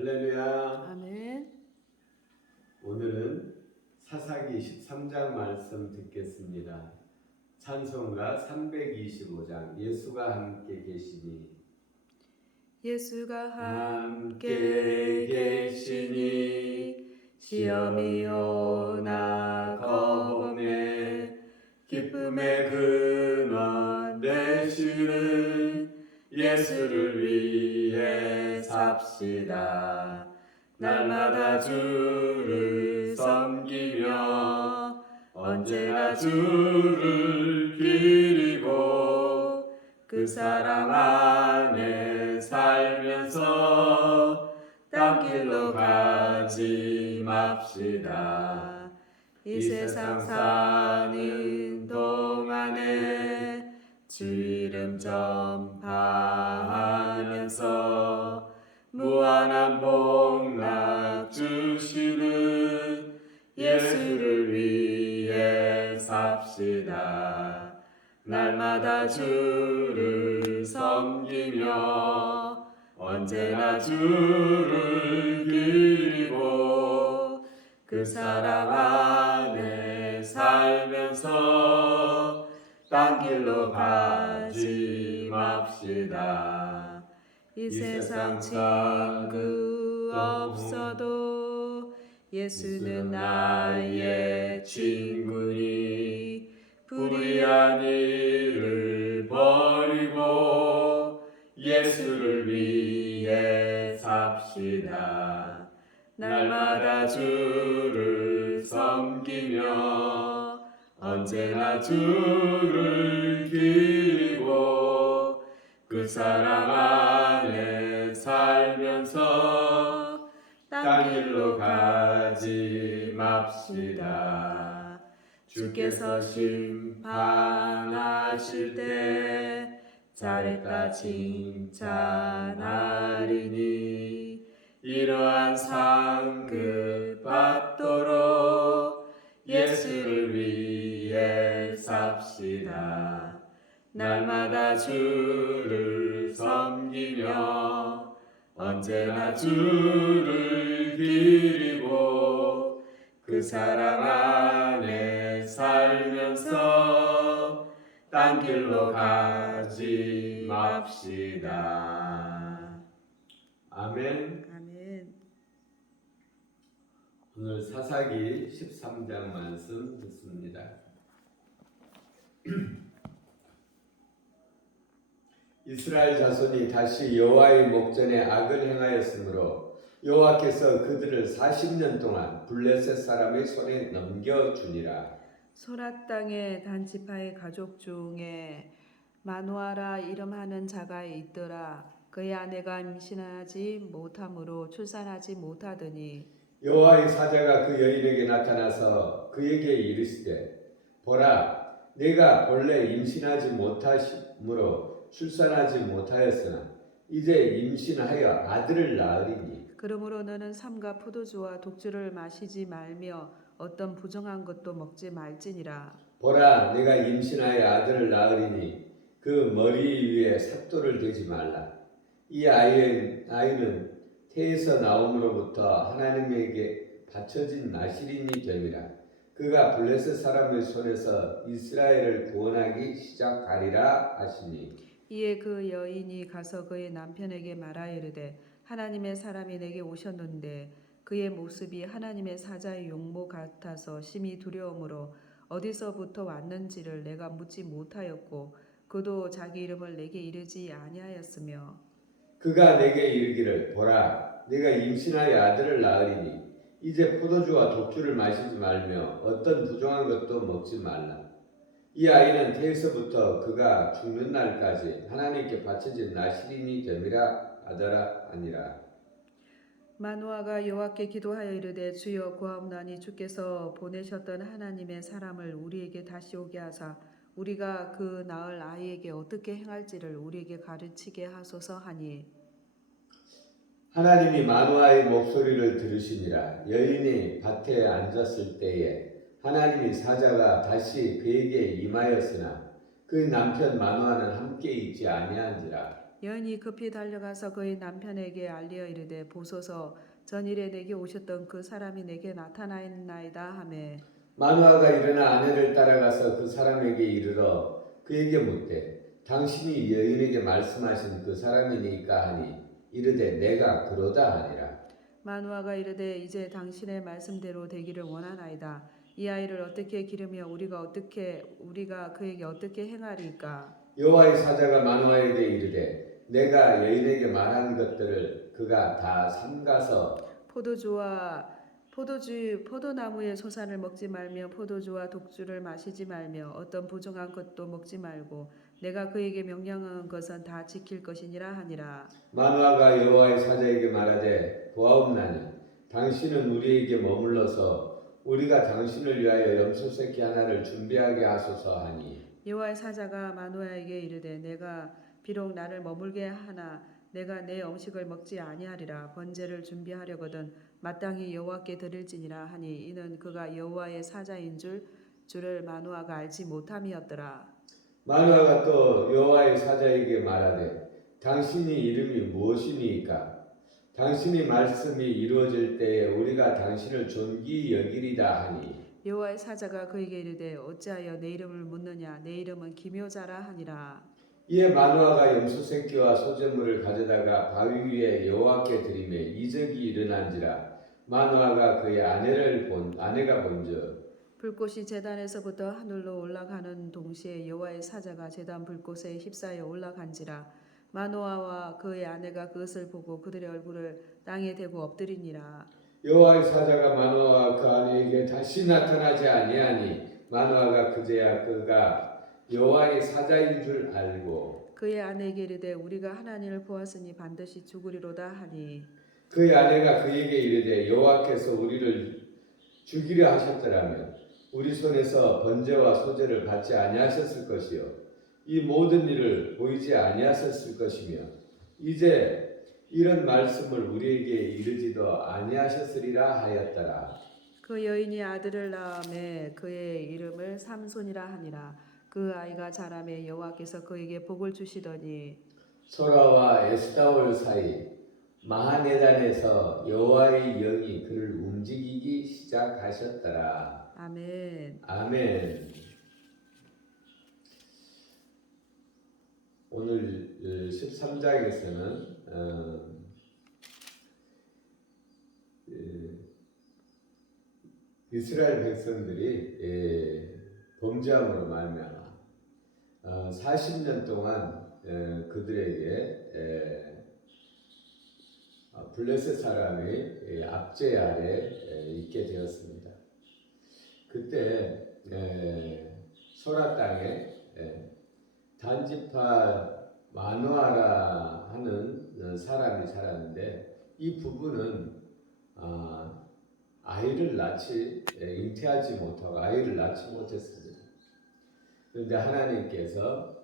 할렐루야. 아멘. 오늘은 사사기 13장 말씀 듣겠습니다. 찬송가 325장 예수가 함께 계시니 예수가 함께 계시니 시험이 오나 겁없네 기쁨의 근원 되시는 예수를 위해 삽시다. 날마다 주를 섬기며 언제나 주를 기리고 그 사랑 안에 살면서 딴 길로 가지 맙시다. 이 세상 사는 동안에 주 이름 전파하면서 무한한 복락 주시는 예수를 위해 삽시다. 날마다 주를 섬기며 언제나 주를 기리고 그 사랑 안에 살면서 딴 길로 가지 맙시다. 이 세상 친구 없어도 예수는 나의 친구니 불의한 일을 버리고 예수를 위해 삽시다. 날마다 주를 섬기며 언제나 주를 기리고 그 사랑 안에 살면서 딴 길로 가지 맙시다. 주께서 심판하실 때 잘했다 칭찬하리니 이러한 상급 받도록 예수를 위해 삽시다. 날마다 주를 섬기며 언제나 주를 기리고 그 사랑 안에 살면서 딴 길로 가지 맙시다. 아멘. 아멘. 오늘 사사기 13장 말씀 듣습니다. 이스라엘 자손이 다시 여호와의 목전에 악을 행하였으므로 여호와께서 그들을 40년 동안 블레셋 사람의 손에 넘겨주니라. 소랏 땅의 단지파의 가족 중에 마누아라 이름하는 자가 있더라. 그의 아내가 임신하지 못하므로 출산하지 못하더니 여호와의 사자가 그 여인에게 나타나서 그에게 이르시되 보라 내가 본래 임신하지 못하므로 출산하지 못하였으나 이제 임신하여 아들을 낳으리니 그러므로 너는 삼가 포도주와 독주를 마시지 말며 어떤 부정한 것도 먹지 말지니라. 보라 내가 임신하여 아들을 낳으리니 그 머리 위에 삭도를 대지 말라. 이 아이는 태에서 나옴으로부터 하나님에게 바쳐진 나실인이 됨이라. 그가 블레셋 사람의 손에서 이스라엘을 구원하기 시작하리라 하시니 이에 그 여인이 가서 그의 남편에게 말하이르되 하나님의 사람이 내게 오셨는데 그의 모습이 하나님의 사자의 용모 같아서 심히 두려움으로 어디서부터 왔는지를 내가 묻지 못하였고 그도 자기 이름을 내게 이르지 아니하였으며 그가 내게 이르기를 보라 내가 임신하여 아들을 낳으리니 이제 포도주와 독주를 마시지 말며 어떤 부정한 것도 먹지 말라. 이 아이는 태에서부터 그가 죽는 날까지 하나님께 바쳐진 나실인이 됨이라 하더라 아니라. 마누아가 여호와께 기도하여 이르되 주여 구하옵나니 주께서 보내셨던 하나님의 사람을 우리에게 다시 오게 하사 우리가 그 낳을 아이에게 어떻게 행할지를 우리에게 가르치게 하소서 하니 하나님이 마누아의 목소리를 들으시니라. 여인이 밭에 앉았을 때에 하나님의 사자가 다시 그에게 임하였으나 그 남편 마누아는 함께 있지 아니한지라. 여인이 급히 달려가서 그의 남편에게 알리어 이르되 보소서 전일에 내게 오셨던 그 사람이 내게 나타나있나이다 하매 마누아가 일어나 아내를 따라가서 그 사람에게 이르러 그에게 묻되 당신이 여인에게 말씀하신 그 사람이니까 하니 이르되 내가 그러다 하니라. 마누아가 이르되 이제 당신의 말씀대로 되기를 원하나이다. 이 아이를 어떻게 기르며 우리가 그에게 어떻게 행하리까? 여호와의 사자가 마누아에게 이르되 내가 여인에게 말한 것들을 그가 다 삼가서 포도나무의 소산을 먹지 말며 포도주와 독주를 마시지 말며 어떤 부정한 것도 먹지 말고 내가 그에게 명령한 것은 다 지킬 것이니라 하니라. 마누아가 여호와의 사자에게 말하되 보아옵나니 당신은 우리에게 머물러서 우리가 당신을 위하여 염소새끼 하나를 준비하게 하소서 하니 여호와의 사자가 마누아에게 이르되 내가 비록 나를 머물게 하나 내가 내 음식을 먹지 아니하리라. 번제를 준비하려거든 마땅히 여호와께 드릴지니라 하니 이는 그가 여호와의 사자인 줄을 마누아가 알지 못함이었더라. 마누아가 또 여호와의 사자에게 말하되 당신이 이름이 무엇이니까 당신이 말씀이 이루어질 때에 우리가 당신을 존귀히 여기리다 하니 여호와의 사자가 그에게 이르되 어찌하여 내 이름을 묻느냐 내 이름은 기묘자라 하니라. 이에 마누아가 염소 새끼와 소재물을 가져다가 바위 위에 여호와께 드리매 이적이 일어난지라 마누아가 그의 아내가 본즉 불꽃이 제단에서부터 하늘로 올라가는 동시에 여호와의 사자가 제단 불꽃에 휩싸여 올라간지라 마노아와 그의 아내가 그것을 보고 그들의 얼굴을 땅에 대고 엎드리니라. 여호와의 사자가 마누아와 그 아내에게 다시 나타나지 아니하니 마누아가 그제야 그가 여호와의 사자인 줄 알고 그의 아내에게 이르되 우리가 하나님을 보았으니 반드시 죽으리로다 하니 그의 아내가 그에게 이르되 여호와께서 우리를 죽이려 하셨더라면 우리 손에서 번제와 소제를 받지 아니하셨을 것이요 이 모든 일을 보이지 아니하셨을 것이며 이제 이런 말씀을 우리에게 이르지도 아니하셨으리라 하였더라. 그 여인이 아들을 낳음에 그의 이름을 삼손이라 하니라. 그 아이가 자라매 여호와께서 그에게 복을 주시더니 소라와 에스다올 사이 마하네단에서 여호와의 영이 그를 움직이기 시작하셨더라. 아멘. 아멘. 오늘 13장에서는 이스라엘 백성들이 범죄함으로 말미암아 40년 동안 그들에게 블레셋 사람의 압제 아래 있게 되었습니다. 그때 소라 땅에 단지파 마누아라 하는 사람이 살았는데 이 부부는 아이를 잉태하지 못하고 아이를 낳지 못했습니다. 그런데 하나님께서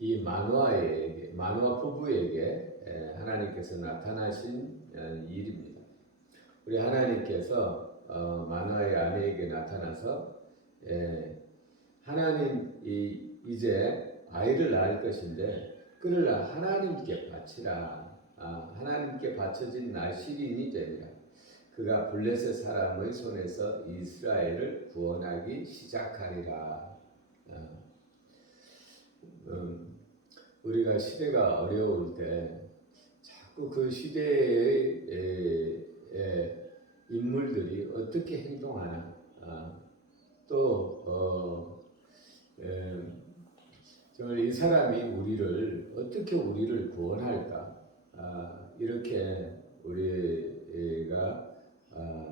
이 마누아 부부에게 하나님께서 나타나신 일입니다. 우리 하나님께서 마누아의 아내에게 나타나서 하나님 이제 아이를 낳을 것인데 그를 하나님께 바치라. 하나님께 바쳐진 나실인이 되리라. 그가 블레셋 사람의 손에서 이스라엘을 구원하기 시작하리라. 우리가 시대가 어려울 때 자꾸 그 시대의 인물들이 어떻게 행동하나 정말 이 사람이 어떻게 우리를 구원할까 이렇게 우리가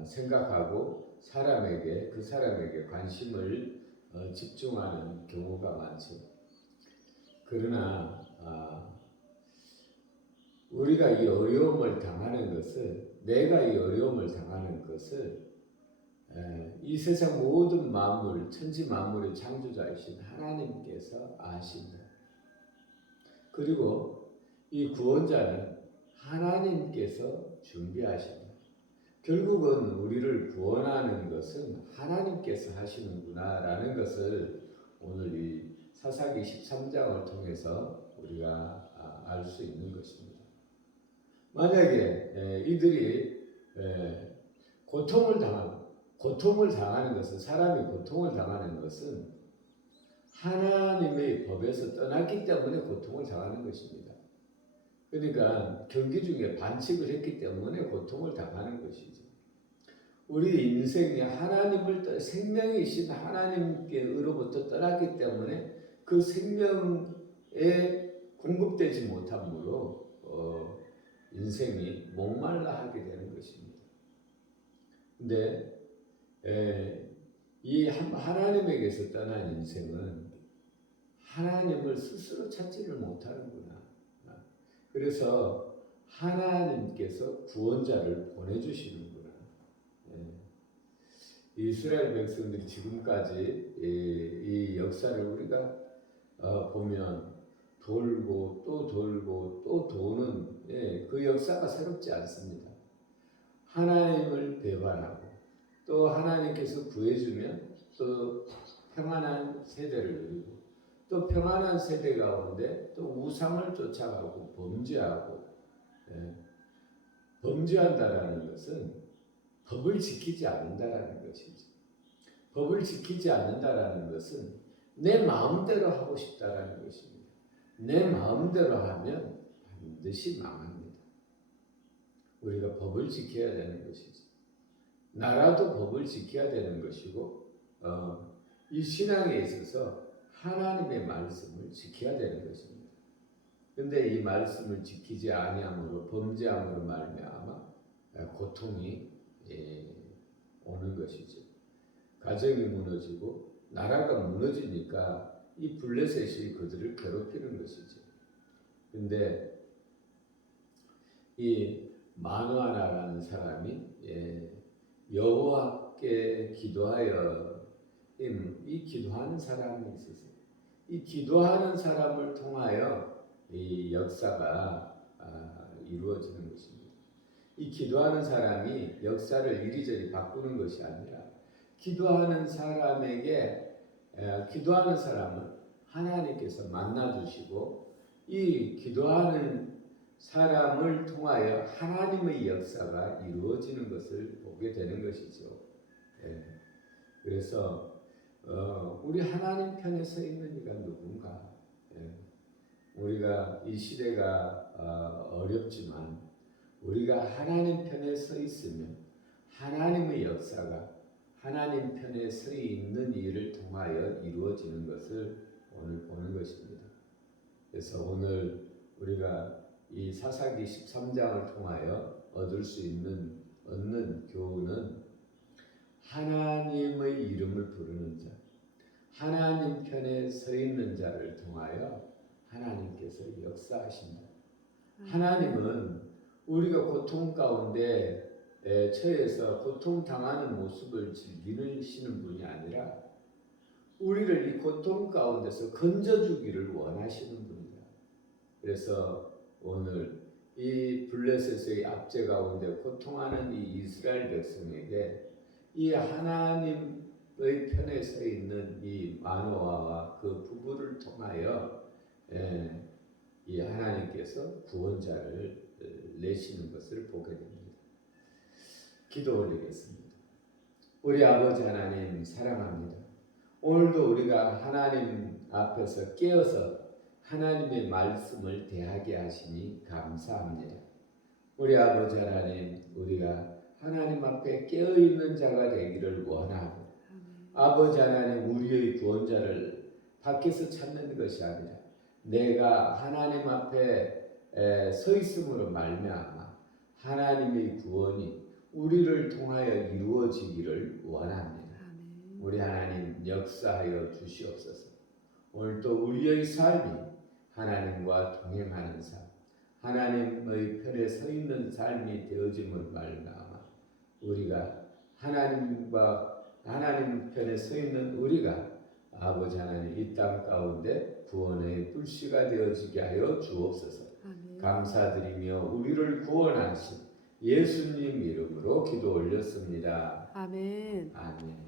생각하고 그 사람에게 관심을 집중하는 경우가 많죠. 그러나 우리가 이 어려움을 당하는 것을 내가 이 어려움을 당하는 것을 이 세상 모든 만물, 천지 만물의 창조자이신 하나님께서 아신다. 그리고 이 구원자는 하나님께서 준비하신다. 결국은 우리를 구원하는 것은 하나님께서 하시는구나라는 것을 오늘 이 사사기 13장을 통해서 우리가 알 수 있는 것입니다. 만약에 이들이 고통을 당하는 것은, 사람이 고통을 당하는 것은 하나님의 법에서 떠났기 때문에 고통을 당하는 것입니다. 그러니까 경기 중에 반칙을 했기 때문에 고통을 당하는 것이죠. 우리 인생이 생명이신 하나님께로부터 떠났기 때문에 그 생명에 공급되지 못함으로 인생이 목말라 하게 되는 것입니다. 근데 이 하나님에게서 떠난 인생은 하나님을 스스로 찾지를 못하는구나. 그래서 하나님께서 구원자를 보내주시는구나. 이스라엘 백성들이 지금까지 이 역사를 우리가 보면 돌고 또 돌고 또 도는 그 역사가 새롭지 않습니다. 하나님을 배반하고 또 하나님께서 구해주면 또 평안한 세대를 누리고 또 평안한 세대 가운데 또 우상을 쫓아가고 범죄하고, 범죄한다라는 것은 법을 지키지 않는다라는 것이죠. 법을 지키지 않는다라는 것은 내 마음대로 하고 싶다라는 것입니다. 내 마음대로 하면 반드시 망합니다. 우리가 법을 지켜야 되는 것이죠. 나라도 법을 지켜야 되는 것이고, 이 신앙에 있어서 하나님의 말씀을 지켜야 되는 것입니다. 그런데 이 말씀을 지키지 아니함으로 범죄함으로 말미암아 고통이 오는 것이죠. 가정이 무너지고 나라가 무너지니까 이 블레셋이 그들을 괴롭히는 것이죠. 그런데 이 마누아라는 사람이 여호와께 기도하여 이 기도하는 사람이 있었어요. 이 기도하는 사람을 통하여 이 역사가 이루어지는 것입니다. 이 기도하는 사람이 역사를 이리저리 바꾸는 것이 아니라 기도하는 사람을 하나님께서 만나주시고 이 기도하는 사람을 통하여 하나님의 역사가 이루어지는 것을 보게 되는 것이죠. 그래서 우리 하나님 편에 서 있는 이가 누군가? 우리가 이 시대가 어렵지만 우리가 하나님 편에 서 있으면 하나님의 역사가 하나님 편에 서 있는 일을 통하여 이루어지는 것을 오늘 보는 것입니다. 그래서 오늘 우리가 이 사사기 13장을 통하여 얻는 교훈은 하나님의 이름을 부르는 자, 하나님 편에 서 있는 자를 통하여 하나님께서 역사하신다. 하나님은 우리가 고통 가운데 처해서 고통당하는 모습을 즐기시는 분이 아니라 우리를 이 고통 가운데서 건져주기를 원하시는 분이다. 그래서 오늘 이 블레셋의 압제 가운데 고통하는 이 이스라엘 백성에게 이 하나님의 편에 서 있는 이 마노아와 그 부부를 통하여 이 하나님께서 구원자를 내시는 것을 보게 됩니다. 기도 올리겠습니다. 우리 아버지 하나님 사랑합니다. 오늘도 우리가 하나님 앞에서 깨어서 하나님의 말씀을 대하게 하시니 감사합니다. 우리 아버지 하나님, 우리가 하나님 앞에 깨어있는 자가 되기를 원하고 아버지 하나님, 우리의 구원자를 밖에서 찾는 것이 아니라 내가 하나님 앞에 서 있음으로 말미암아 하나님의 구원이 우리를 통하여 이루어지기를 원합니다. 우리 하나님 역사하여 주시옵소서. 오늘도 우리의 삶이 하나님과 동행하는 삶, 하나님의 편에 서 있는 삶이 되어짐을 말미암아 우리가 하나님 편에 서 있는 우리가 아버지 하나님 이 땅 가운데 구원의 불씨가 되어지게 하여 주옵소서. 아멘. 감사드리며 우리를 구원하신 예수님 이름으로 기도 올렸습니다. 아멘. 아멘.